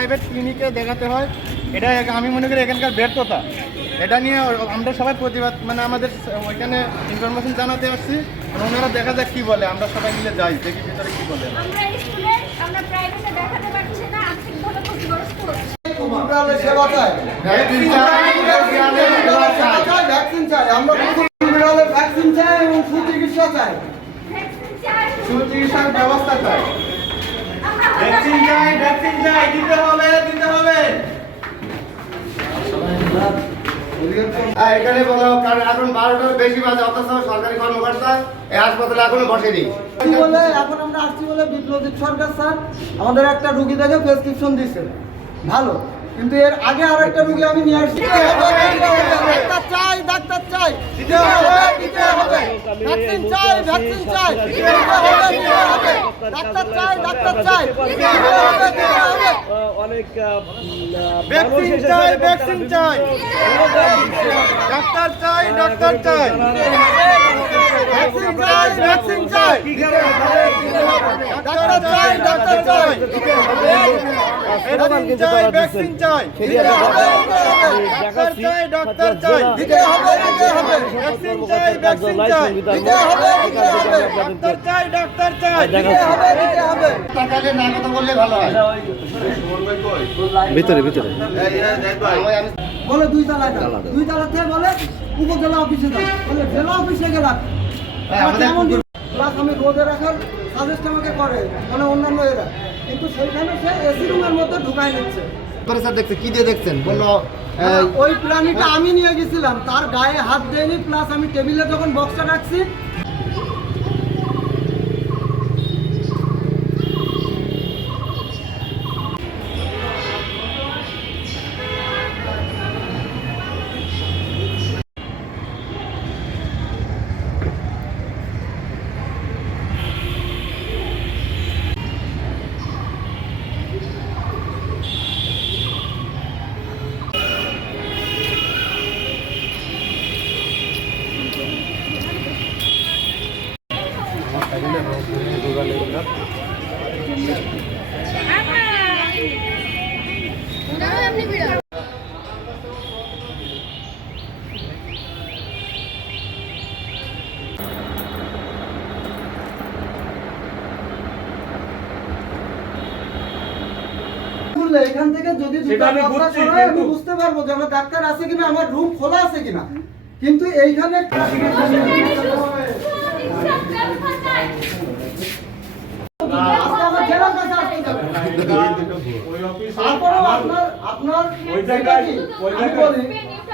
Private ক্লিনিকে দেখাতে হয়। এটা আমি মনে করি এখানকার ব্যর্থতা। এটা নিয়ে আমরা সবাই প্রতিবাদ মানে আমাদের ওইখানে ইনফরমেশন জানাতে আসছি ওনারা দেখা যাক কি বলে। আমরা সবাই মিলে যাই দেখি ভিতরে কি বলে। চাই। ভ্যাকসিন এবং সুচিকিৎসা সুচিকিৎসার ব্যবস্থা চাই। ভ্যাকসিন চাই ভ্যাকসিন চাই দিতে হবে দিতে হবে। এখানে বলো কারণ এখন বারোটার বেশি বাজে অথচ সরকারি কর্মকর্তা এই হাসপাতালে এখনও বসেনি। বলে এখন আমরা আসছি বলে বিপ্লজিৎ সরকার স্যার আমাদের একটা রুগী দেখে প্রেসক্রিপশন দিচ্ছে ভালো কিন্তু এর আগে আর একটা রুগী আমি নিয়ে আসছি। ডাক্তার চাই ডাক্তার চাই। হবে ভ্যাকসিন চাই ভ্যাকসিন চাই। ডাক্তার চাই ডাক্তার চাই। অনেক ভ্যাকসিন চাই ভ্যাকসিন চাই। ডাক্তার চাই ডাক্তার চাই। ভ্যাকসিন চাই ভ্যাকসিন চাই। ডাক্তার চাই ডাক্তার চাই ভ্যাকসিন চাই ভ্যাকসিন চাই ডাক্তার চাই ডাক্তার চাই দিতে হবে দিতে হবে ভ্যাকসিন চাই ভ্যাকসিন চাই দিতে হবে দিতে হবে ডাক্তার চাই ডাক্তার চাই দিতে হবে দিতে হবে টাকালে না কথা বললে ভালো হয় ভিতরে ভিতরে। বলে দুই তালায় দুই তালা থেকে বলে উপজেলা অফিসে যাও। বলে জেলা অফিসে গেলাম। হ্যাঁ, প্লাস আমি রোদে রাখার সাজেস্ট আমাকে করে মানে অন্যান্য এরা। কিন্তু সেইখানে সে এসি রুমের মধ্যে ঢুকাই নিচ্ছে। প্রেসার দেখছে কি দিয়ে দেখছেন? বলল ওই প্রাণীটা আমি নিয়ে গেছিলাম তার গায়ে হাত দেয়নি প্লাস আমি টেবিলে যখন বক্সটা রাখছি এখান থেকে যদি আমি বুঝতে পারব যে আমার ডাক্তার আছে কিনা আমার রুম খোলা আছে কিনা। কিন্তু এইখানে আপনার আপনার ওই জায়গায়- ওই জায়গায়-